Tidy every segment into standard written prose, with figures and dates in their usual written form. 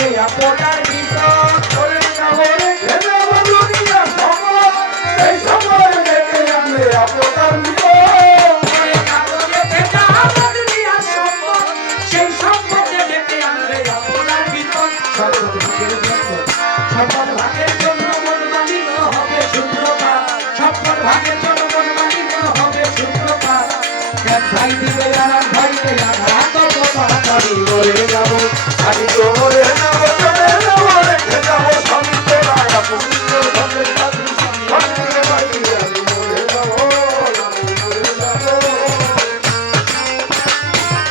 যাবে আপনার ভিতর চলে যাবো রেখে যাবো দুনিয়া সময় এই সময় রেখে যাবে আপনার ভিতর চলে যাবো রেখে যাবো দুনিয়া সময় সেই সম্পদে রেখে আনবে আপনার ভিতর সম্পদ ভাগের জন্য মন মালিক হবে শূন্যপাত সম্পদ ভাগের জন্য মন মালিক হবে শূন্যপাত এক ভাই দিবে আর ভাই দেয় আঘাত তাড়াতাড়ি মরে যাবো আমি তো মরে যাবো চলে যাবো রেখে যাবো সমিত রায়া পবিত্র ভদ্রের সাধু ভদ্রের বাড়ি আমি মরে যাবো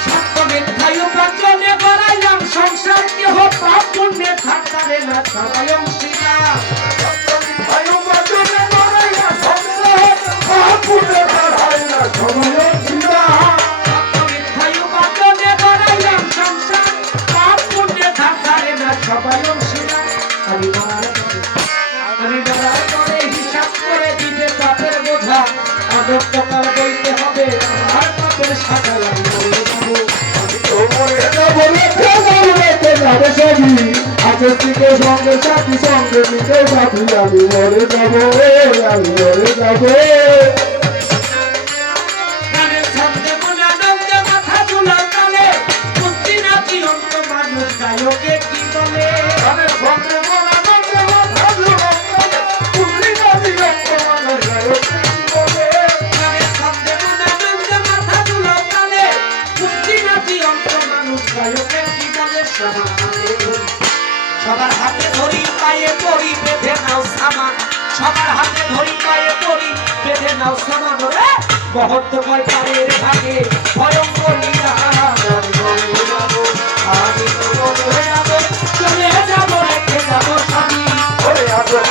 সত্য মিথ্যায় উপার্জনে করাইলাম সংসার কেহ পাপ পুণ্যে থাকতে না সবাই অংশীদার সত্য মিথ্যায় উপার্জনে করাইলাম সংসার পাপ পুণ্যে থাকতে না সবাই অংশীদার সবাই অংশীদার আমি মরার পরে হিসাব করে দিবে পাপের বোঝা অনন্তকাল বইতে হবে আর পাপের সাজা আমি মরে যাবো আমি তো মরে যাবো রেখে যাবো সবই আজের থেকে সঙ্গে সাথী সঙ্গে নিতে সাথী আমি মরে যাবো আমি মরে যাবো গায়কে কি বলে গানের সঙ্গে বলা বলতে মাথা ঝুলানো পুত্রী নদী রক্ত মানুষ গায়কে কি বলে গানের সঙ্গে বলা বলতে মাথা ঝুলানো পুত্রী নদী রক্ত মানুষ গায়কে কি বলে সবার হাতে ধরি পায়ে পড়ি বেঁধে নাও সামান সবার হাতে ধরি পায়ে পড়ি বেঁধে নাও সামান রে মহত্ব কয় পারের ভাগে ভয়ঙ্কর নিরাহার আমি তো মরে যাবো চলে যাবো রেখে যাবো স্বামী ওরে আদর